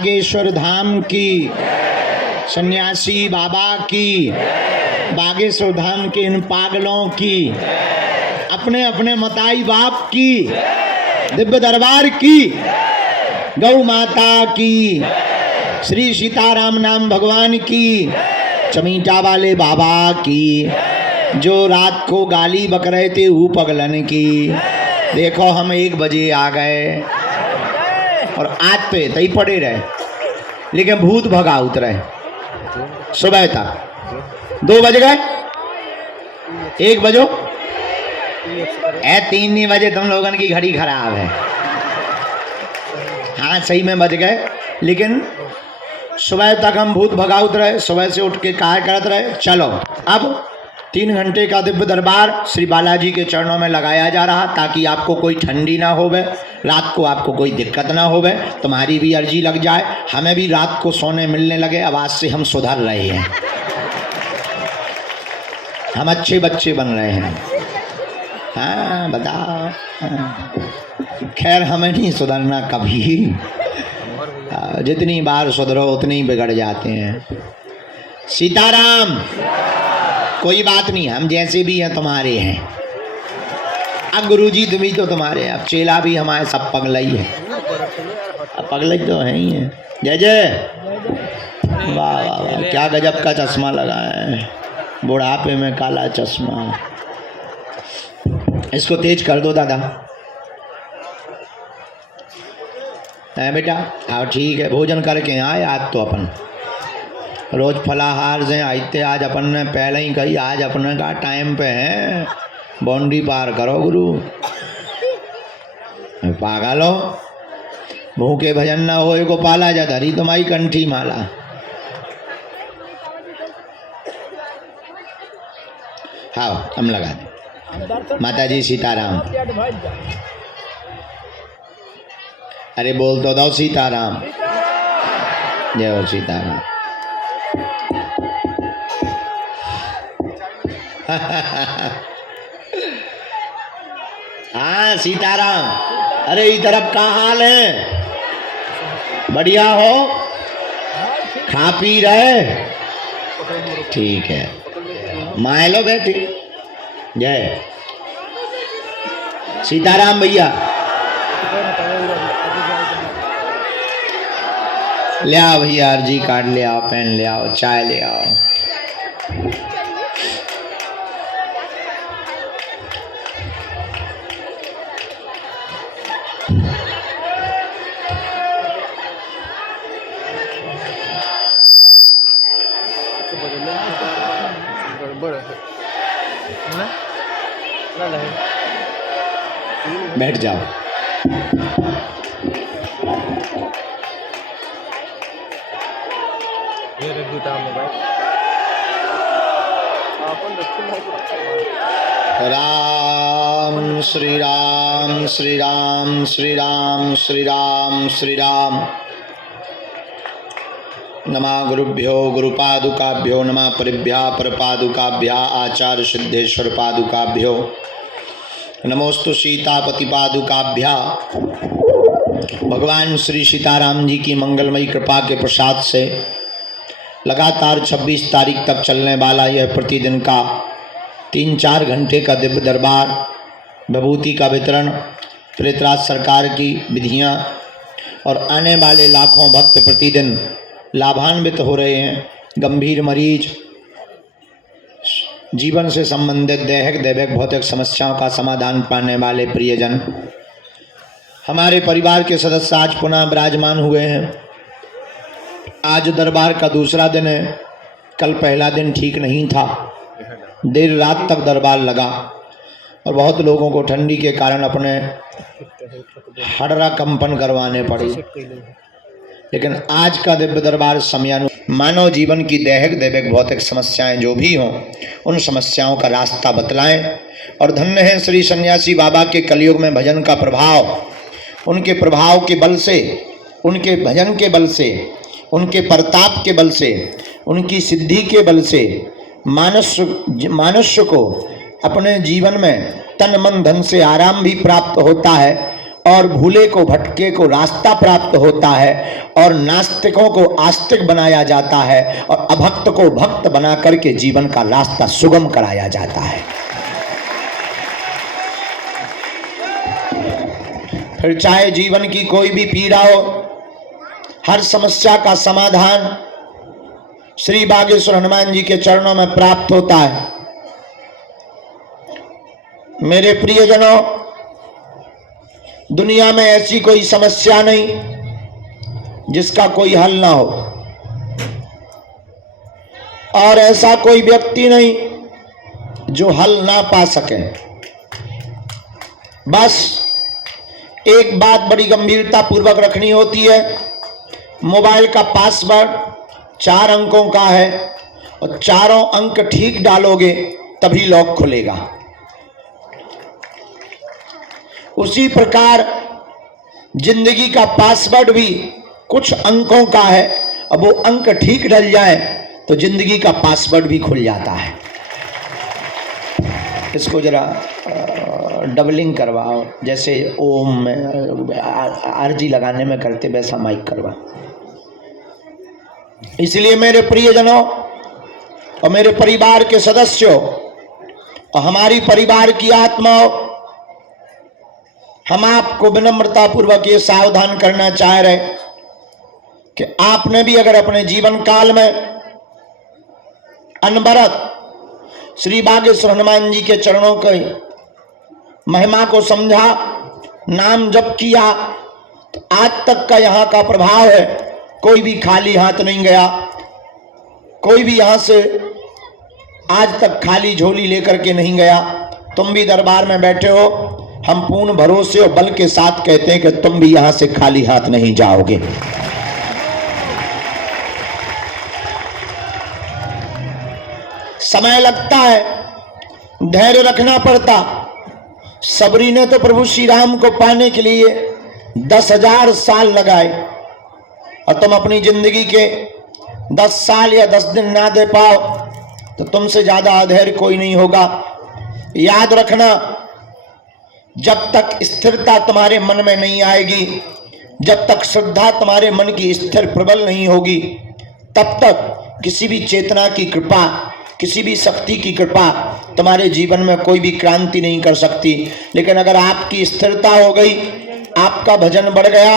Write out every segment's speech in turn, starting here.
बागेश्वर धाम की, सन्यासी बाबा की, बागेश्वर धाम के इन पागलों की, अपने अपने मताई बाप की, दिव्य दरबार की, गौ माता की, श्री सीताराम नाम भगवान की, चमीटा वाले बाबा की, जो रात को गाली बक रहे थे वो पगलन की। देखो हम 1 बजे आ गए और आज पे तई पड़े रहे, लेकिन भूत भगा उतरे सुबह तक। 2 बज गए, 1 बजो 3 नहीं बजे, तुम लोगों की घड़ी खराब है। हाँ सही में बज गए, लेकिन सुबह तक हम भूत भगाउत रहे। सुबह से उठ के काय करते रहे, चलो अब 3 घंटे का दिव्य दरबार श्री बालाजी के चरणों में लगाया जा रहा, ताकि आपको कोई ठंडी ना होवे, रात को आपको कोई दिक्कत ना होवे, तुम्हारी भी अर्जी लग जाए, हमें भी रात को सोने मिलने लगे। आवाज से हम सुधर रहे हैं, हम अच्छे बच्चे बन रहे हैं। हाँ बताओ, खैर हमें नहीं सुधरना कभी, जितनी बार सुधरो उतनी बिगड़ जाते हैं। सीताराम, कोई बात नहीं, हम जैसे भी हैं तुम्हारे हैं। अब गुरुजी तुम ही तो तुम्हारे, अब चेला भी हमारे सब पगलई है, अब पगलई तो है ही है। जय जय, वाह वाह वाह, क्या गजब का चश्मा लगाया है, बुढ़ापे में काला चश्मा। इसको तेज कर दो दादा। है बेटा, हाँ ठीक है, भोजन करके आए। आज तो अपन रोज फलाहार से आते, आज अपन ने पहले ही कही, आज अपने का टाइम पे है, बाउंड्री पार करो गुरु। पागल हो, भूखे भजन ना हो को पाला जा, धरी तुम्हारी कंठी माला। हाँ हम लगा दे। माता जी सीताराम, अरे बोल तो दो सीताराम। जय हो सीताराम। हाँ सीताराम। अरे इस तरफ का हाल है? बढ़िया हो, खा पी रहे? ठीक है, माए लो बैठी। जय सीताराम भैया। ले आओ भैया, अर्जी कार्ड ले आओ, पेन ले आओ, चाय ले आओ। बैठ जाओ। राम श्री राम श्री राम श्री राम श्री राम श्री राम। नमः गुरुभ्यो गुरुपादुकाभ्यो नमः परिभ्या परपादुकाभ्या आचार्य सिद्धेश्वर पादुकाभ्यो नमोस्तु सीतापति पादुकाभ्या। भगवान श्री सीताराम जी की मंगलमयी कृपा के प्रसाद से लगातार 26 तारीख तक चलने वाला यह प्रतिदिन का 3-4 घंटे का दिव्य दरबार, विभूति का वितरण, प्रेतराज सरकार की विधियां और आने वाले लाखों भक्त प्रतिदिन लाभान्वित हो रहे हैं। गंभीर मरीज, जीवन से संबंधित दैहिक दैविक भौतिक समस्याओं का समाधान पाने वाले प्रियजन, हमारे परिवार के सदस्य आज पुनः विराजमान हुए हैं। आज दरबार का दूसरा दिन है। कल पहला दिन ठीक नहीं था, देर रात तक दरबार लगा और बहुत लोगों को ठंडी के कारण अपने हड़रा कंपन करवाने पड़े। लेकिन आज का दिव्य दरबार समयानु मानव जीवन की दैहिक दैविक भौतिक समस्याएं जो भी हों, उन समस्याओं का रास्ता बतलाएं। और धन्य है श्री सन्यासी बाबा के कलयुग में भजन का प्रभाव, उनके प्रभाव के बल से, उनके भजन के बल से, उनके प्रताप के बल से, उनकी सिद्धि के बल से मनुष्य को अपने जीवन में तन मन धन से आराम भी प्राप्त होता है और भूले को भटके को रास्ता प्राप्त होता है और नास्तिकों को आस्तिक बनाया जाता है और अभक्त को भक्त बना करके जीवन का रास्ता सुगम कराया जाता है। फिर चाहे जीवन की कोई भी पीड़ा हो, हर समस्या का समाधान श्री बागेश्वर हनुमान जी के चरणों में प्राप्त होता है। मेरे प्रियजनों, दुनिया में ऐसी कोई समस्या नहीं जिसका कोई हल ना हो, और ऐसा कोई व्यक्ति नहीं जो हल ना पा सके। बस एक बात बड़ी गंभीरता पूर्वक रखनी होती है, मोबाइल का पासवर्ड 4 अंकों का है और चारों अंक ठीक डालोगे तभी लॉक खुलेगा। उसी प्रकार जिंदगी का पासवर्ड भी कुछ अंकों का है, अब वो अंक ठीक डल जाए तो जिंदगी का पासवर्ड भी खुल जाता है। इसको जरा डबलिंग करवाओ, जैसे ओम में आरजी लगाने में करते वैसा माइक करवा। इसलिए मेरे प्रियजनों और मेरे परिवार के सदस्यों और हमारी परिवार की आत्माओं, हम आपको विनम्रता पूर्वक ये सावधान करना चाह रहे कि आपने भी अगर अपने जीवन काल में अनवरत श्री बागेश्वर हनुमान जी के चरणों की महिमा को समझा, नाम जप किया, तो आज तक का यहाँ का प्रभाव है, कोई भी खाली हाथ नहीं गया, कोई भी यहाँ से आज तक खाली झोली लेकर के नहीं गया। तुम भी दरबार में बैठे हो, हम पूर्ण भरोसे और बल के साथ कहते हैं कि तुम भी यहाँ से खाली हाथ नहीं जाओगे। समय लगता है, धैर्य रखना पड़ता। सबरी ने तो प्रभु श्री राम को पाने के लिए 10,000 साल लगाए, और तुम अपनी जिंदगी के 10 साल या 10 दिन ना दे पाओ तो तुमसे ज्यादा अधैर्य कोई नहीं होगा। याद रखना, जब तक स्थिरता तुम्हारे मन में नहीं आएगी, जब तक श्रद्धा तुम्हारे मन की स्थिर प्रबल नहीं होगी, तब तक किसी भी चेतना की कृपा, किसी भी शक्ति की कृपा तुम्हारे जीवन में कोई भी क्रांति नहीं कर सकती। लेकिन अगर आपकी स्थिरता हो गई, आपका भजन बढ़ गया,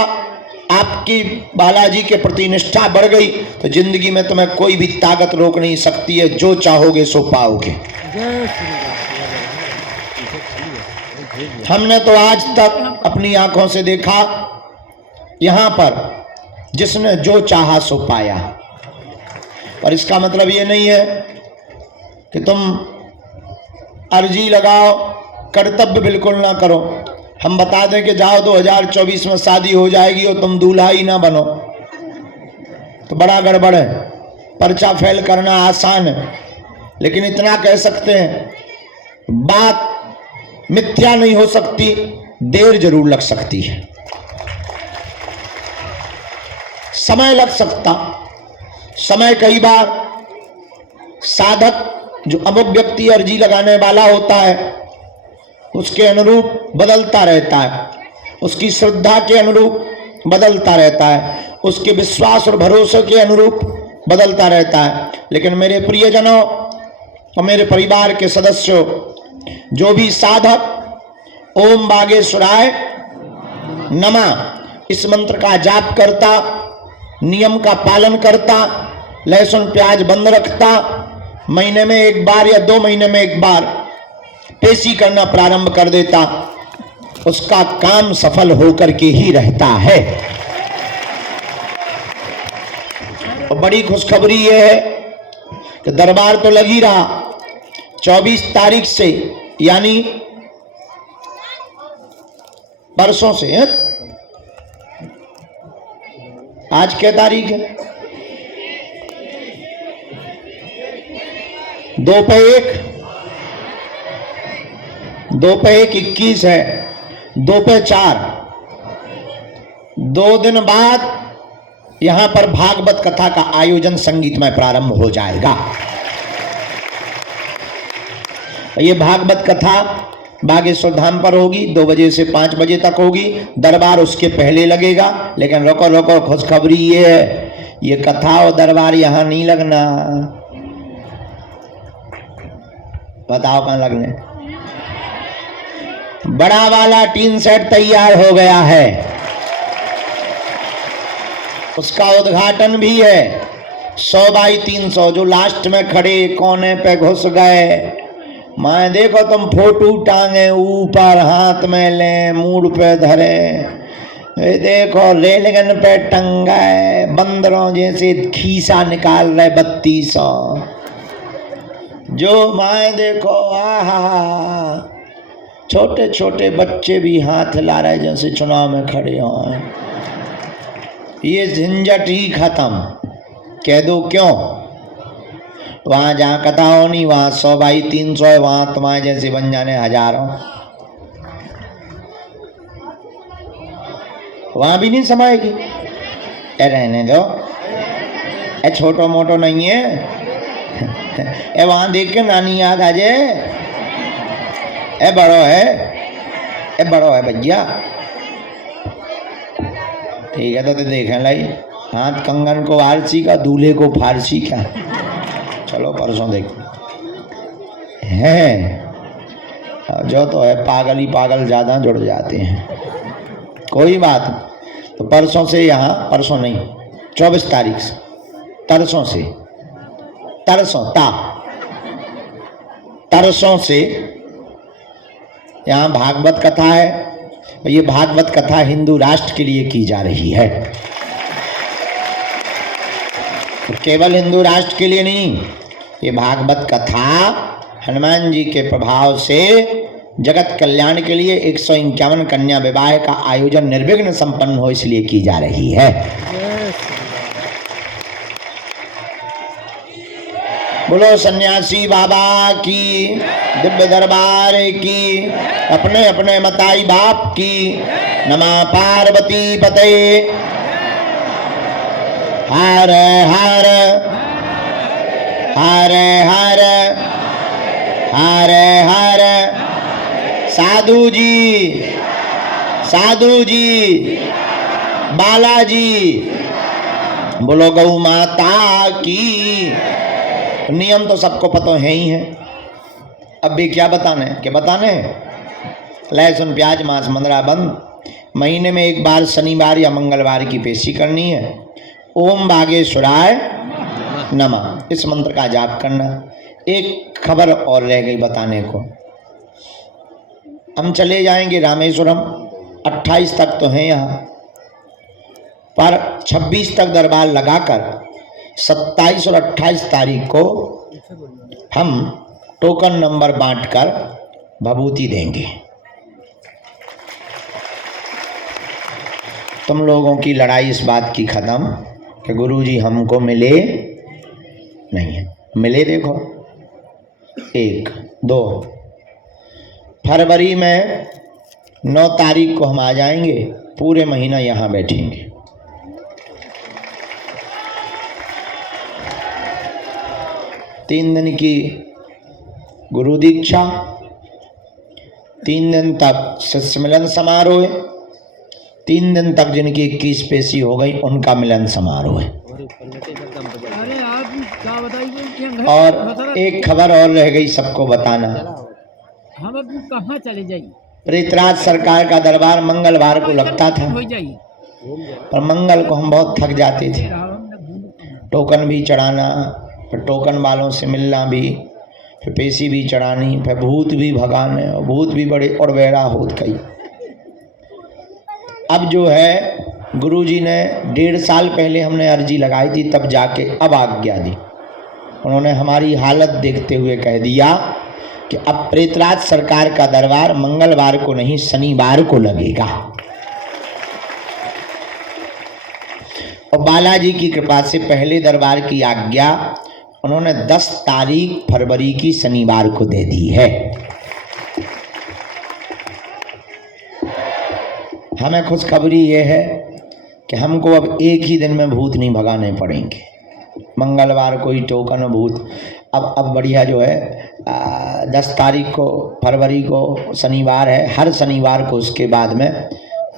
आपकी बालाजी के प्रति निष्ठा बढ़ गई, तो जिंदगी में तुम्हें कोई भी ताकत रोक नहीं सकती है। जो चाहोगे सो पाओगे। हमने तो आज तक अपनी आंखों से देखा, यहां पर जिसने जो चाहा सो पाया। पर इसका मतलब ये नहीं है कि तुम अर्जी लगाओ, कर्तव्य बिल्कुल ना करो। हम बता दें कि जाओ 2024 में शादी हो जाएगी और तुम दूल्हा ही ना बनो, तो बड़ा गड़बड़ है। पर्चा फेल करना आसान है, लेकिन इतना कह सकते हैं, बात मिथ्या नहीं हो सकती, देर जरूर लग सकती है, समय लग सकता। समय कई बार साधक जो अमुक व्यक्ति अर्जी लगाने वाला होता है उसके अनुरूप बदलता रहता है, उसकी श्रद्धा के अनुरूप बदलता रहता है, उसके विश्वास और भरोसे के अनुरूप बदलता रहता है। लेकिन मेरे प्रियजनों और मेरे परिवार के सदस्यों, जो भी साधक ओम बागेश्वराय नमः इस मंत्र का जाप करता, नियम का पालन करता, लहसुन प्याज बंद रखता, महीने में एक बार या 2 महीने में एक बार पेशी करना प्रारंभ कर देता, उसका काम सफल होकर के ही रहता है। और बड़ी खुशखबरी यह है कि दरबार तो लग ही रहा। 24 तारीख से, यानी परसों से है? आज क्या तारीख है? 2 पे 1 21 है, 2 पे 4, 2 दिन बाद यहां पर भागवत कथा का आयोजन संगीतमय प्रारंभ हो जाएगा। ये भागवत कथा बागेश्वर धाम पर होगी, 2 बजे से 5 बजे तक होगी। दरबार उसके पहले लगेगा। लेकिन रोको रोको, खुशखबरी ये है, ये कथा और दरबार यहाँ नहीं लगना। बताओ कहाँ लगने? बड़ा वाला टीन सेट तैयार हो गया है, उसका उद्घाटन भी है। 100 बाई 300 जो लास्ट में खड़े कोने पे घुस गए, मैं देखो तुम फोटो टांगे ऊपर, हाथ में ले, मूड पे धरे, ये देखो रेलगन पे टंगाए, बंदरों जैसे खीसा निकाल रहे 3200। जो मैं देखो, आहा, छोटे छोटे बच्चे भी हाथ ला रहे जैसे चुनाव में खड़े हों। ये झंझट ही खत्म। कह दो क्यों? वहां जहाँ कथा होनी वहां 100 बाई 300 है, वहां तुम्हारे जैसे बन जाने हजारों। वहां भी नहीं समाएगी। ए रहने दो, ए छोटो मोटो नहीं है। ए वहां देख के नानी याद आ जाए। ए बड़ो है, ए बड़ो है भैया। ठीक है, तो देखें लाई, हाथ कंगन को आरसी का, दूल्हे को फारसी का। चलो परसों देखो है, जो तो है पागल ही पागल ज्यादा जुड़ जाते हैं। कोई बात, तो परसों से यहाँ, परसों नहीं 24 तारीख से, तरसों से, तरसों से यहाँ भागवत कथा है। ये भागवत कथा हिंदू राष्ट्र के लिए की जा रही है, तो केवल हिंदू राष्ट्र के लिए नहीं। ये भागवत कथा हनुमान जी के प्रभाव से जगत कल्याण के लिए 151 कन्या विवाह का आयोजन निर्विघ्न संपन्न हो, इसलिए की जा रही है। बोलो सन्यासी बाबा की, दिव्य दरबार की, अपने अपने मताई बाप की। नमः पार्वती पते। हर हर हर हर हर हर। साधु जी, साधु जी, बालाजी, बोलो गौ माता की। नियम तो सबको पता है ही है, अब भी क्या बताने के बताने। लहसुन प्याज मांस मंदरा बंद। महीने में एक बार शनिवार या मंगलवार की पेशी करनी है। ओम बागेश्वराय नमः, इस मंत्र का जाप करना। एक खबर और रह गई बताने को। हम चले जाएंगे रामेश्वरम, 28 तक तो हैं यहाँ, पर 26 तक दरबार लगाकर 27 और 28 तारीख को हम टोकन नंबर बांटकर भभूति देंगे। तुम लोगों की लड़ाई इस बात की खत्म कि गुरुजी हमको मिले नहीं है। मिले देखो, 1 2 फरवरी में 9 तारीख को हम आ जाएंगे, पूरे महीना यहाँ बैठेंगे। तीन दिन की गुरु दीक्षा, 3 दिन तक शिष्य मिलन समारोह, 3 दिन तक जिनकी 21 पेशी हो गई उनका मिलन समारोह है। और एक खबर और रह गई सबको बताना। हम अब कहाँ चले जाइए? प्रेतराज सरकार का दरबार मंगलवार को लगता था, पर मंगल को हम बहुत थक जाते थे। टोकन भी चढ़ाना, फिर टोकन वालों से मिलना भी, फिर पेशी भी चढ़ानी, फिर भूत भी भगाने, और भूत भी बड़े और बेरा होत कई। अब जो है गुरुजी ने 1.5 साल पहले हमने अर्जी लगाई थी, तब जाके अब आज्ञा दी। उन्होंने हमारी हालत देखते हुए कह दिया कि अब प्रेतराज सरकार का दरबार मंगलवार को नहीं शनिवार को लगेगा। और बालाजी की कृपा से पहले दरबार की आज्ञा उन्होंने 10 तारीख फरवरी की शनिवार को दे दी है। हमें खुशखबरी ये है कि हमको अब एक ही दिन में भूत नहीं भगाने पड़ेंगे। मंगलवार को ही टोकन भूत अब बढ़िया जो है 10 तारीख को फरवरी को शनिवार है, हर शनिवार को उसके बाद में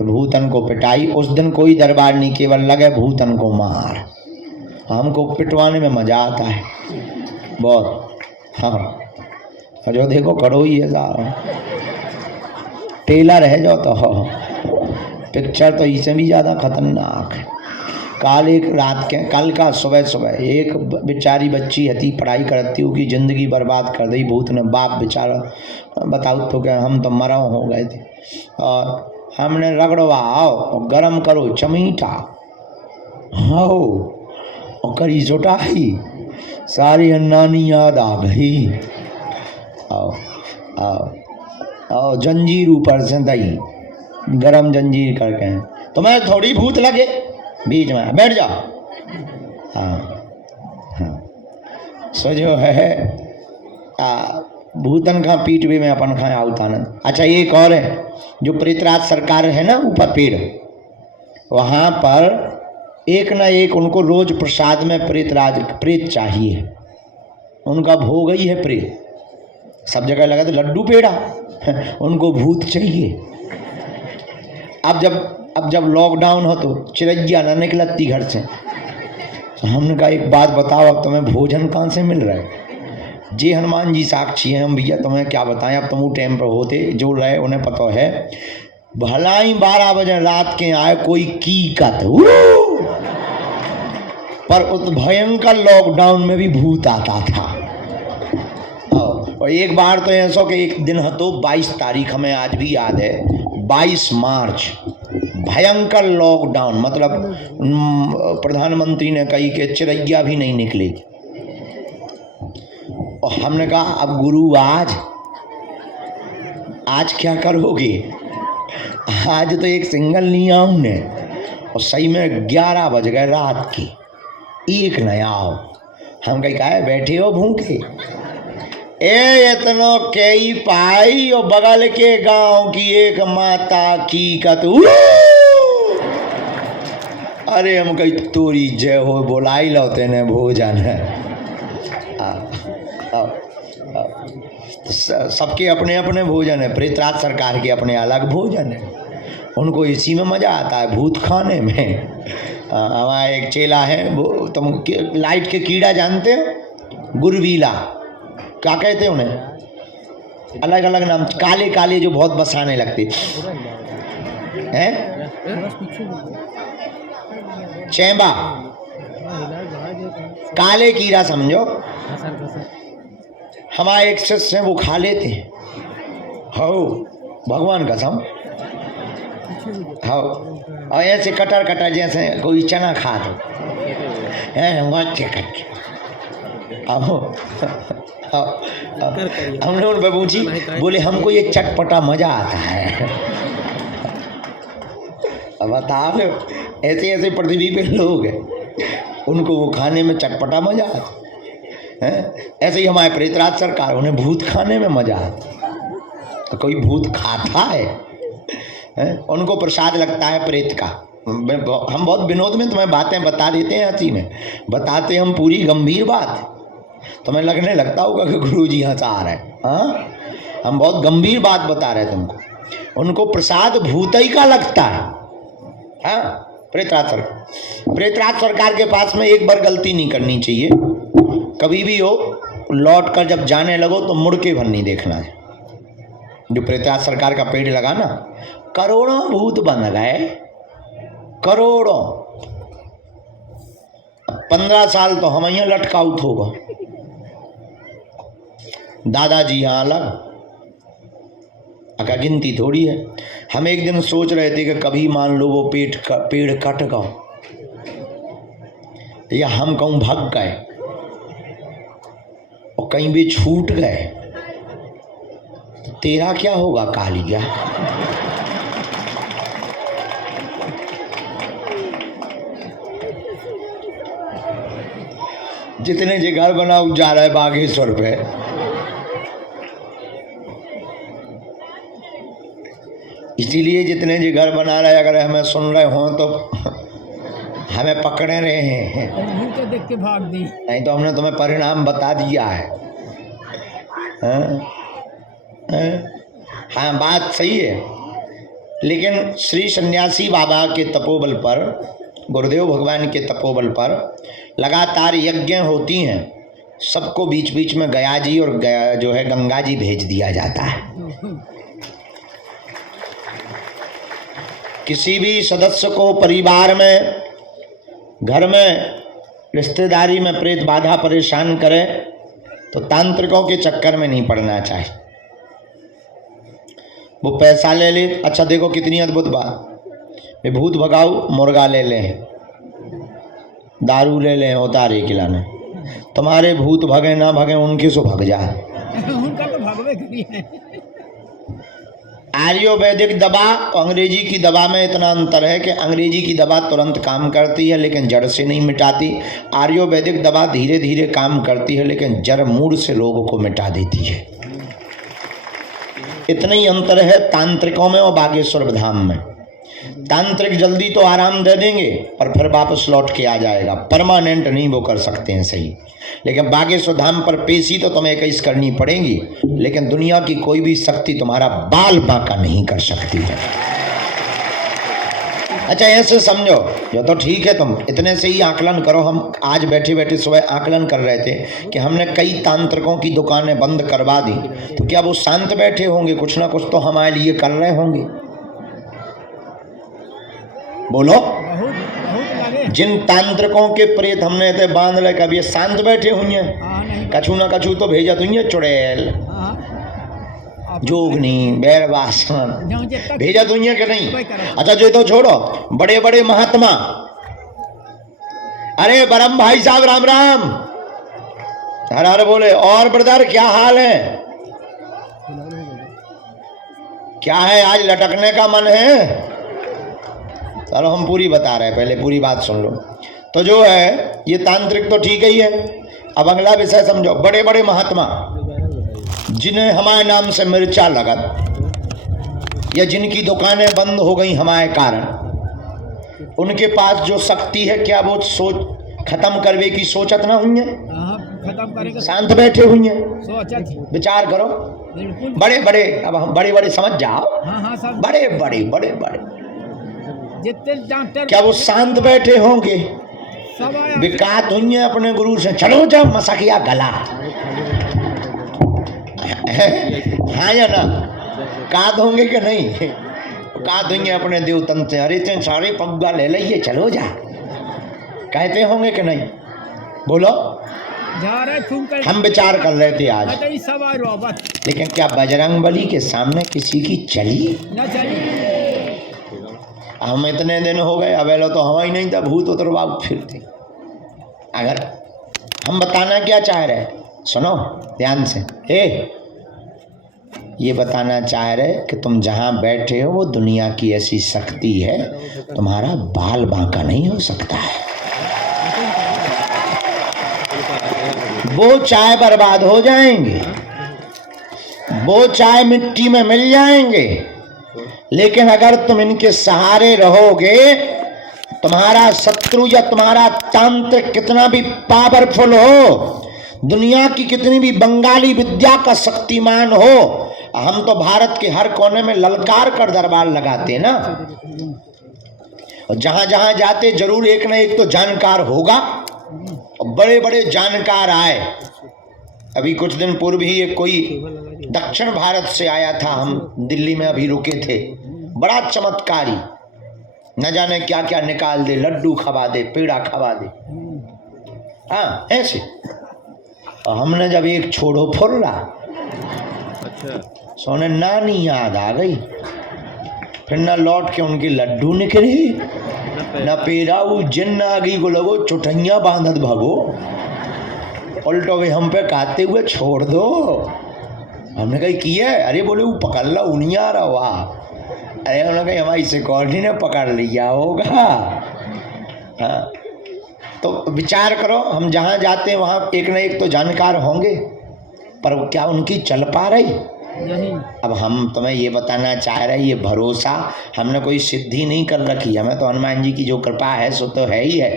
भूतन को पिटाई। उस दिन कोई दरबार नहीं, केवल लगे भूतन को मार। हमको पिटवाने में मज़ा आता है बहुत। हाँ, जो देखो करो ही है सारा टेलर है जो, तो पिक्चर तो इससे भी ज़्यादा खतरनाक है। कल का सुबह एक बेचारी बच्ची हती, पढ़ाई करती होगी, ज़िंदगी बर्बाद कर दी भूत ने। बाप बेचारा, बताओ तो क्या, हम तो मरा हो गए थे और हमने रगड़वाओ और गरम करो चमीठा, हाँ और करी चुटाई, सारी नानी याद आ गई। आओ आओ आओ, जंजीर ऊपर से दही, गरम जंजीर करके। तुम्हें थोड़ी भूत लगे, बीच में बैठ जाओ। हाँ हाँ, सो जो है भूतन का पीठ भी में अपन खाए आउतानंद। अच्छा, एक और है जो प्रेतराज सरकार है ना, ऊपर पेड़, वहाँ पर एक ना एक उनको रोज प्रसाद में प्रेत चाहिए। उनका भोग ही है प्रेत। सब जगह लगा तो लड्डू पेड़ा, उनको भूत चाहिए। अब जब लॉकडाउन हो तो चिरैया ना निकलती घर से, तो हमने कहा एक बात बताओ, अब तुम्हें भोजन कहाँ से मिल रहा है? जी हनुमान जी साक्षी हैं हम भैया, तुम्हें क्या बताएं, अब तुम वो टाइम पर होते जो रहे उन्हें पता है। भलाई 12 बजे रात के आए कोई कीकत, पर उस भयंकर लॉकडाउन में भी भूत आता था। और एक बार तो ऐसा कि एक दिन है तो 22 तारीख हमें आज भी याद है, 22 मार्च, भयंकर लॉकडाउन, मतलब प्रधानमंत्री ने कही कि चिरैया भी नहीं निकलेगी। और हमने कहा अब गुरु आज क्या करोगे? आज तो एक सिंगल नहीं आऊँ ने, और सही में 11 बज गए रात के, एक नया आओ। हम कहा बैठे हो भूखे, ए इतनो कई पाई और बगल के गांव की एक माता की कतू। अरे हम कही तोरी जय हो, बोलाई लौते ने भोजन है। सबके अपने अपने भोजन है, प्रेतराज सरकार के अपने अलग भोजन है। उनको इसी में मज़ा आता है, भूत खाने में। हमारा एक चेला है, वो तुम लाइट के कीड़ा जानते हो, गुरवीला, क्या कहते हैं उन्हें, अलग अलग नाम, काले काले जो बहुत बसाने लगते हैं, चैंबा, काले कीड़ा समझो। हमारे एक शिष्य हैं, वो खा लेते हैं, हो भगवान कसम, हो, और ऐसे कटर कटर जैसे कोई चना खा दो, हमने उन पर पूछी, बोले हमको ये चटपटा मजा आता है। अब बताओ, ऐसे ऐसे पृथ्वी पे लोग हैं, उनको वो खाने में चटपटा मजा आता है। ऐसे ही हमारे प्रेतराज सरकार, उन्हें भूत खाने में मजा आता। तो कोई भूत खाता है? उनको प्रसाद लगता है प्रेत का। हम बहुत विनोद में तुम्हें बातें बता देते हैं, हंसी में बताते हम पूरी गंभीर बात, तुम्हें लगने लगता होगा कि गुरुजी हंसा रहे हैं। हाँ, हम बहुत गंभीर बात बता रहे हैं तुमको। उनको प्रसाद भूतई का लगता है। हाँ, प्रेतराज सरकार के पास में एक बार गलती नहीं करनी चाहिए, कभी भी हो, लौट कर जब जाने लगो तो मुड़ के भर नहीं देखना है। जो प्रेतराज सरकार का पेड़ लगा ना, करोड़ों भूत बन गए, करोड़ों। 15 साल तो हम यहाँ लटकाउट होगा, दादाजी यहाँ अलग, अगर गिनती थोड़ी है। हम एक दिन सोच रहे थे कि कभी मान लो वो पेड़ कट गया, या हम कहूँ भग गए और कहीं भी छूट गए, तो तेरा क्या होगा कालिया? जितने जे घर बनाओ जा रहा है बागेश्वर पे, इसीलिए जितने जे घर बना रहे, अगर हमें सुन रहे हो तो हमें पकड़े रहे हैं, देख के भाग दी, नहीं तो हमने तुम्हें परिणाम बता दिया है। हाँ बात सही है, लेकिन श्री सन्यासी बाबा के तपोबल पर, गुरुदेव भगवान के तपोबल पर लगातार यज्ञ होती हैं, सबको बीच बीच में गया जी और जो है गंगा जी भेज दिया जाता है। किसी भी सदस्य को परिवार में, घर में, रिश्तेदारी में प्रेत बाधा परेशान करे तो तांत्रिकों के चक्कर में नहीं पड़ना चाहिए। वो पैसा ले ले, अच्छा देखो कितनी अद्भुत बात, वे भूत भगाओ, मुर्गा ले लें, दारू ले लें, उतारे खिलाने, तुम्हारे भूत भगे ना भगे उनके से भग जाए। उनका तो भगवे करिए। आयुर्वेदिक दवा और अंग्रेजी की दवा में इतना अंतर है कि अंग्रेजी की दवा तुरंत काम करती है लेकिन जड़ से नहीं मिटाती, आयुर्वेदिक दवा धीरे धीरे काम करती है लेकिन जड़ मूड से लोगों को मिटा देती है। इतना ही अंतर है तांत्रिकों में और बागेश्वर धाम में। तांत्रिक जल्दी तो आराम दे देंगे पर फिर वापस लौट के आ जाएगा, परमानेंट नहीं वो कर सकते हैं सही। लेकिन बागेश्वर धाम पर पेशी तो तुम्हें 21 करनी पड़ेगी, लेकिन दुनिया की कोई भी शक्ति तुम्हारा बाल बांका नहीं कर सकती है। अच्छा ऐसे समझो, जो तो ठीक है, तुम इतने से ही आकलन करो। हम आज बैठे बैठे सुबह आकलन कर रहे थे कि हमने कई तांत्रिकों की दुकानें बंद करवा दी, तो क्या वो शांत बैठे होंगे? कुछ ना कुछ तो हमारे लिए कर रहे होंगे। बोलो, जिन तांत्रिकों के प्रेत हमने थे बांध ले, कभी शांत बैठे हुए हैं? कछु ना कछु तो भेजा तुझे, चुड़ैल, जोगनी, बैरवासन भेजा तुझे कि नहीं? अच्छा जो तो छोड़ो, बड़े बड़े महात्मा, अरे बरम भाई साहब राम राम, हर हर बोले। और ब्रदर क्या हाल है? क्या है आज लटकने का मन है? चलो हम पूरी बता रहे हैं, पहले पूरी बात सुन लो। तो जो है ये तांत्रिक तो ठीक ही है। अब अगला विषय समझो। बड़े बड़े महात्मा जिन्हें हमारे नाम से मिर्चा लगत, या जिनकी दुकानें बंद हो गई हमारे कारण, उनके पास जो शक्ति है, क्या वो सोच खत्म करवे की सोचत ना हुई है? खत्म करेगा, शांत बैठे हुई है? विचार करो। बिल्कुल बड़े बड़े, अब हम बड़े बड़े समझ जाओ, हाँ सब बड़े बड़े बड़े बड़े, जितने डॉक्टर क्या वो शांत बैठे होंगे? सब आया। विकात हुई है अपने गुरु से, चलो जाओ मसकिया गला, हाँ या ना? काद होंगे कि नहीं? काद हुई है अपने देवतन से, अरे तेन सारे पग्गा ले लीजिए, चलो जा, कहते होंगे कि नहीं? बोलो। जा रहे खूब कर, हम विचार कर रहे थे आज, सब आ रहा बस, लेकिन क्या बजरंगबली के सामने किसी की चली? न चली। हम इतने दिन हो गए, अब तो हवा ही नहीं था, भूत उतरवा फिरते। अगर हम बताना क्या चाह रहे, सुनो ध्यान से। ये बताना चाह रहे कि तुम जहाँ बैठे हो वो दुनिया की ऐसी शक्ति है, तुम्हारा बाल बांका नहीं हो सकता है। वो चाय बर्बाद हो जाएंगे, वो चाय मिट्टी में मिल जाएंगे, लेकिन अगर तुम इनके सहारे रहोगे, तुम्हारा शत्रु या तुम्हारा तांत्रिक कितना भी पावरफुल हो, दुनिया की कितनी भी बंगाली विद्या का शक्तिमान हो, हम तो भारत के हर कोने में ललकार कर दरबार लगाते ना, और जहां जहां जाते जरूर एक ना एक तो जानकार होगा, और बड़े बड़े जानकार आए। अभी कुछ दिन पूर्व ही एक कोई दक्षिण भारत से आया था, हम दिल्ली में अभी रुके थे, बड़ा चमत्कारी, न जाने क्या क्या निकाल दे, लड्डू खवा दे, पेड़ा खवा दे, हाँ ऐसे। और हमने जब एक छोड़ो फुर्रा, अच्छा सोने नानी याद आ गई, फिर न लौट के उनके लड्डू निकले, न पेड़ा, वो जिन्न आ गई को लगो चुठैया बांधत भगो, उल्टो भी हम पे काटते हुए छोड़ दो। हमने कही किया, अरे बोले वो पकड़ ला, उन्हीं आ रहा वाह। अरे उन्होंने कही हमारी सिक्योरिटी ने पकड़ लिया होगा। हाँ तो विचार करो, हम जहाँ जाते हैं वहाँ एक न एक तो जानकार होंगे, पर क्या उनकी चल पा रही? यही अब हम तुम्हें ये बताना चाह रहे हैं, ये भरोसा हमने कोई सिद्धि नहीं कर रखी, हमें तो हनुमान जी की जो कृपा है सो तो है ही है।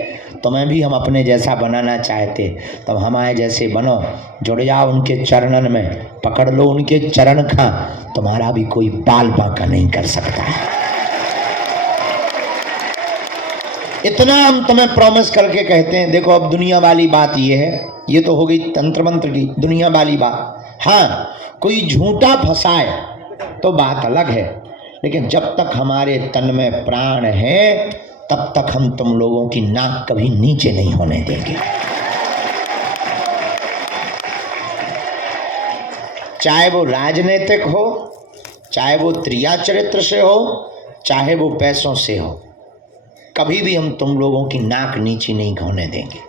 तुम्हें भी हम अपने जैसा बनाना चाहते, तब हमारे जैसे बनो, जुड़ जाओ उनके चरणन में, पकड़ लो उनके चरण खा, तुम्हारा भी कोई बाल बांका नहीं कर सकता है। इतना हम तुम्हें प्रॉमिस करके कहते हैं। देखो अब दुनिया वाली बात ये है, ये तो हो गई तंत्र मंत्र की दुनिया वाली बात। हाँ, कोई झूठा फंसाए तो बात अलग है, लेकिन जब तक हमारे तन में प्राण है तब तक हम तुम लोगों की नाक कभी नीचे नहीं होने देंगे। चाहे वो राजनीतिक हो, चाहे वो त्रिया चरित्र से हो, चाहे वो पैसों से हो, कभी भी हम तुम लोगों की नाक नीची नहीं होने देंगे।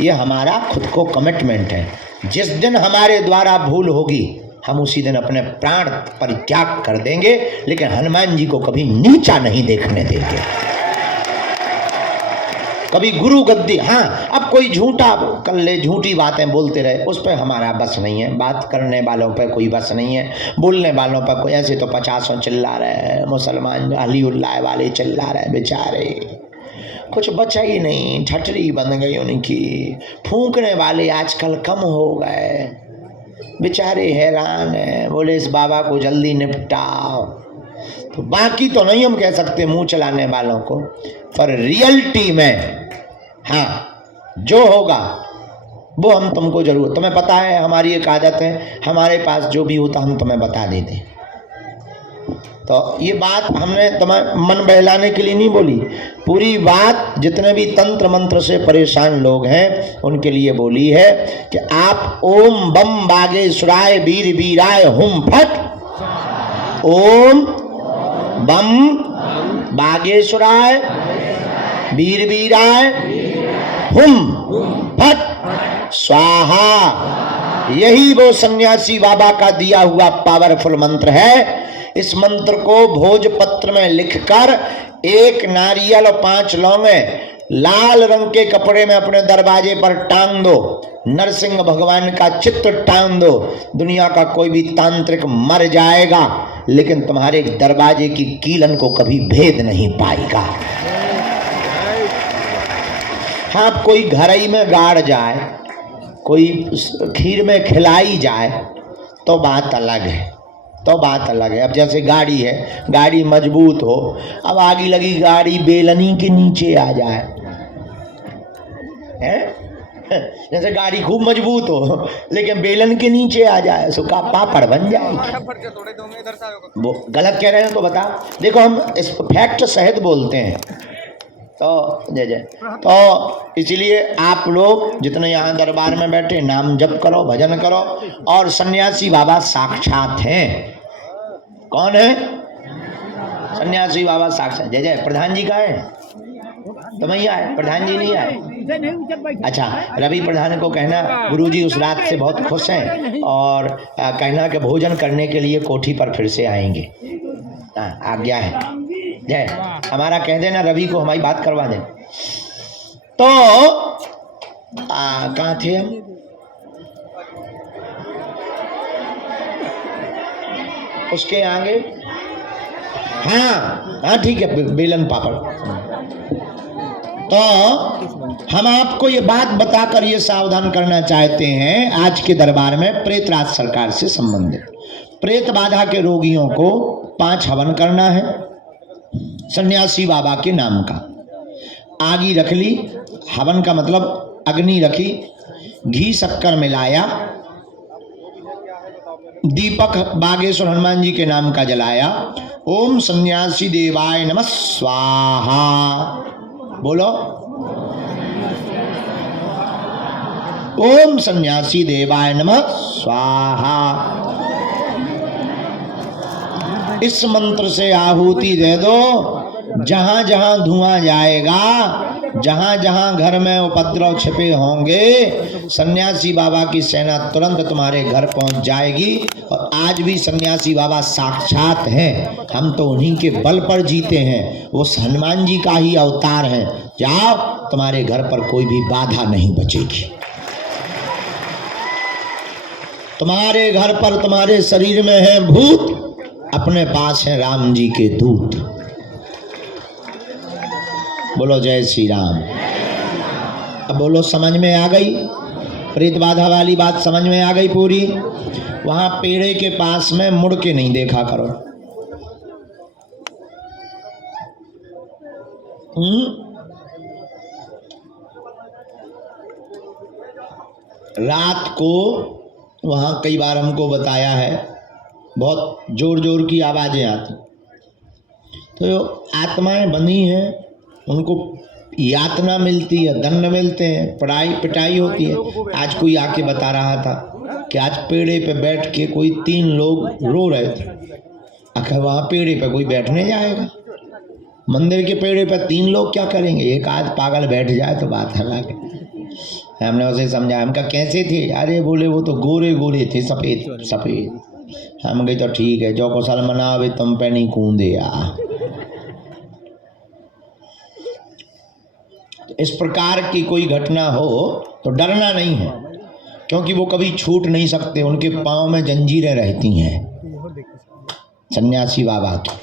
ये हमारा खुद को कमिटमेंट है। जिस दिन हमारे द्वारा भूल होगी हम उसी दिन अपने प्राण परित्याग कर देंगे, लेकिन हनुमान जी को कभी नीचा नहीं देखने देंगे, कभी गुरु गद्दी। हाँ, अब कोई झूठा कर ले, झूठी बातें बोलते रहे, उस पर हमारा बस नहीं है। बात करने वालों पर कोई बस नहीं है, बोलने वालों पर कोई। ऐसे तो 50 चिल्ला रहे मुसलमान, अली उल्लाह वाले चिल्ला रहे, बेचारे कुछ बचा ही नहीं, ठटरी बन गई उनकी। फूंकने वाले आजकल कम हो गए, बेचारे हैरान हैं, बोले इस बाबा को जल्दी निपटाओ। तो बाकी तो नहीं हम कह सकते मुंह चलाने वालों को, पर रियलिटी में हाँ जो होगा वो हम तुमको जरूर, तुम्हें पता है हमारी एक आदत है, हमारे पास जो भी होता हम तुम्हें बता देते। तो ये बात हमने तुम्हें मन बहलाने के लिए नहीं बोली, पूरी बात जितने भी तंत्र मंत्र से परेशान लोग हैं उनके लिए बोली है कि आप ओम बम बागेश्वराय वीर वीराय हुम फट, ओम बम बागेश्वराय वीर वीराय हुम फट स्वाहा। यही वो सन्यासी बाबा का दिया हुआ पावरफुल मंत्र है। इस मंत्र को भोजपत्र में लिखकर एक नारियल और 5 लौंगे लाल रंग के कपड़े में अपने दरवाजे पर टांग दो, नरसिंह भगवान का चित्र टांग दो। दुनिया का कोई भी तांत्रिक मर जाएगा लेकिन तुम्हारे दरवाजे की कीलन को कभी भेद नहीं पाएगा। हाँ, कोई घरई में गाड़ जाए, कोई खीर में खिलाई जाए तो बात अलग है, तो बात अलग है। अब जैसे गाड़ी है, गाड़ी मजबूत हो, अब आगे लगी गाड़ी बेलनी के नीचे आ जाए, है? जैसे गाड़ी खूब मजबूत हो लेकिन बेलन के नीचे आ जाए, सुखा पापड़ बन जाए। वो गलत कह रहे हैं तो बता। देखो हम इस फैक्ट सहित बोलते हैं, तो जय जय। तो इसलिए आप लोग जितने यहाँ दरबार में बैठे नाम जप करो, भजन करो। और सन्यासी बाबा साक्षात हैं। कौन है? सन्यासी बाबा साक्षात। जय जय। प्रधान जी का है तो मैं आए, प्रधान जी नहीं आए। अच्छा, रवि प्रधान को कहना गुरुजी उस रात से बहुत खुश हैं और कहना कि भोजन करने के लिए कोठी पर फिर से आएंगे। आज्ञा है। जय। हमारा कह देना रवि को हमारी बात करवा दें। तो कहाँ थे हम? उसके आगे हाँ ठीक है, बेलन पापड़। तो हम आपको ये बात बताकर ये सावधान करना चाहते हैं, आज के दरबार में प्रेतराज सरकार से संबंधित प्रेत बाधा के रोगियों को 5 हवन करना है सन्यासी बाबा के नाम का। आगी रख ली, हवन का मतलब अग्नि रखी, घी शक्कर मिलाया, दीपक बागेश्वर हनुमान जी के नाम का जलाया। ओम सन्यासी देवाय नमः स्वाहा बोलो। ओम सन्यासी देवाय नमः स्वाहा। इस मंत्र से आहुति दे दो। जहां जहां धुआं जाएगा, जहां जहां घर में उपद्रव छिपे होंगे, सन्यासी बाबा की सेना तुरंत तुम्हारे घर पहुंच जाएगी। और आज भी सन्यासी बाबा साक्षात हैं, हम तो उन्हीं के बल पर जीते हैं, वो हनुमान जी का ही अवतार हैं। जाओ, तुम्हारे घर पर कोई भी बाधा नहीं बचेगी। तुम्हारे घर पर तुम्हारे शरीर में है भूत, अपने पास है राम जी के दूत। बोलो जय श्री राम। अब बोलो समझ में आ गई? प्रेत बाधा वाली बात समझ में आ गई पूरी? वहां पेड़े के पास में मुड़ के नहीं देखा करो। रात को वहां कई बार हमको बताया है, बहुत जोर जोर की आवाजें आती, तो जो आत्माएं बनी हैं उनको यातना मिलती है, दंड मिलते हैं, पिटाई होती है। आज कोई आके बता रहा था कि आज पेड़े पे बैठ के कोई 3 लोग रो रहे थे। आखिर वहाँ पेड़े पे कोई बैठने जाएगा? मंदिर के पेड़े पे 3 लोग क्या करेंगे? एक आध पागल बैठ जाए तो बात अलग है। हमने उसे समझाया, हम कहा कैसे थे? अरे बोले वो तो गोरे गोरे थे, सफ़ेद सफ़ेद। हम गए तो ठीक है, जो कुशल मनावे तुम पे नहीं कूदे या। इस प्रकार की कोई घटना हो तो डरना नहीं है, क्योंकि वो कभी छूट नहीं सकते, उनके पाँव में जंजीरें रहती हैं सन्यासी बाबा की।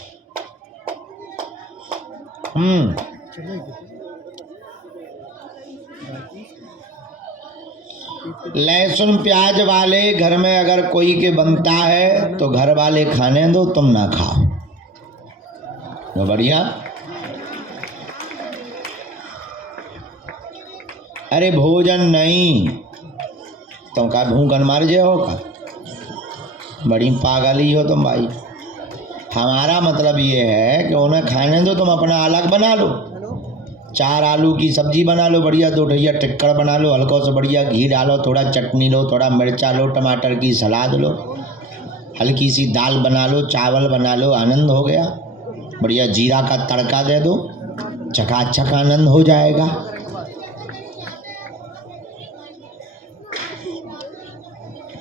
लहसुन प्याज वाले घर में अगर कोई के बनता है तो घर वाले खाने दो, तुम ना खाओ। तो बढ़िया। अरे भोजन नहीं, तुम का भूखन मर जाओ का? बड़ी पागली हो तुम भाई। हमारा मतलब ये है कि उन्हें खाने दो, तुम अपना अलग बना लो। 4 आलू की सब्जी बना लो, बढ़िया 2 ढैया टिक्कड़ बना लो, हल्का से बढ़िया घी डालो, थोड़ा चटनी लो, थोड़ा मिर्चा लो, टमाटर की सलाद लो, हल्की सी दाल बना लो, चावल बना लो, आनंद हो गया। बढ़िया जीरा का तड़का दे दो, चकाचक आनंद हो जाएगा।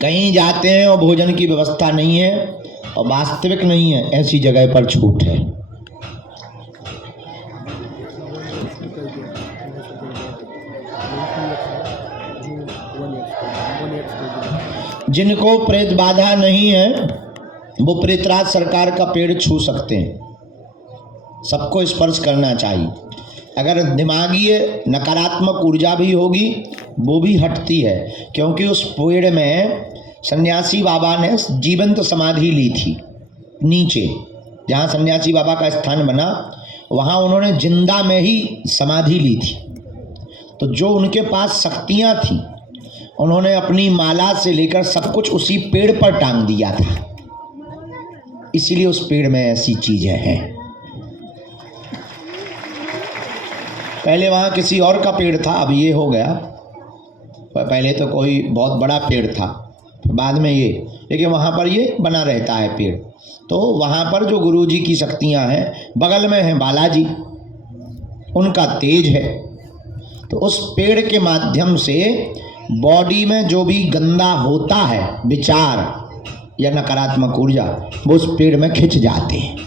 कहीं जाते हैं और भोजन की व्यवस्था नहीं है और वास्तविक नहीं है, ऐसी जगह पर छूट है। जिनको प्रेत बाधा नहीं है वो प्रेतराज सरकार का पेड़ छू सकते हैं, सबको स्पर्श करना चाहिए। अगर दिमागी नकारात्मक ऊर्जा भी होगी वो भी हटती है, क्योंकि उस पेड़ में सन्यासी बाबा ने जीवंत समाधि ली थी। नीचे जहाँ सन्यासी बाबा का स्थान बना वहाँ उन्होंने जिंदा में ही समाधि ली थी। तो जो उनके पास शक्तियाँ थी उन्होंने अपनी माला से लेकर सब कुछ उसी पेड़ पर टांग दिया था, इसीलिए उस पेड़ में ऐसी चीजें हैं। पहले वहाँ किसी और का पेड़ था, अब ये हो गया। पहले तो कोई बहुत बड़ा पेड़ था, बाद में ये, लेकिन वहाँ पर ये बना रहता है पेड़। तो वहाँ पर जो गुरुजी की शक्तियाँ हैं, बगल में है बालाजी, उनका तेज है। तो उस पेड़ के माध्यम से बॉडी में जो भी गंदा होता है विचार या नकारात्मक ऊर्जा, वो उस पेड़ में खिंच जाते हैं।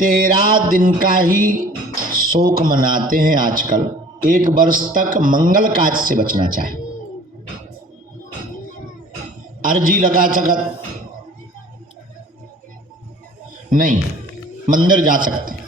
तेरह दिन का ही शोक मनाते हैं आजकल। 1 वर्ष तक मंगल काज से बचना चाहिए। अर्जी लगा सकत नहीं, मंदिर जा सकते,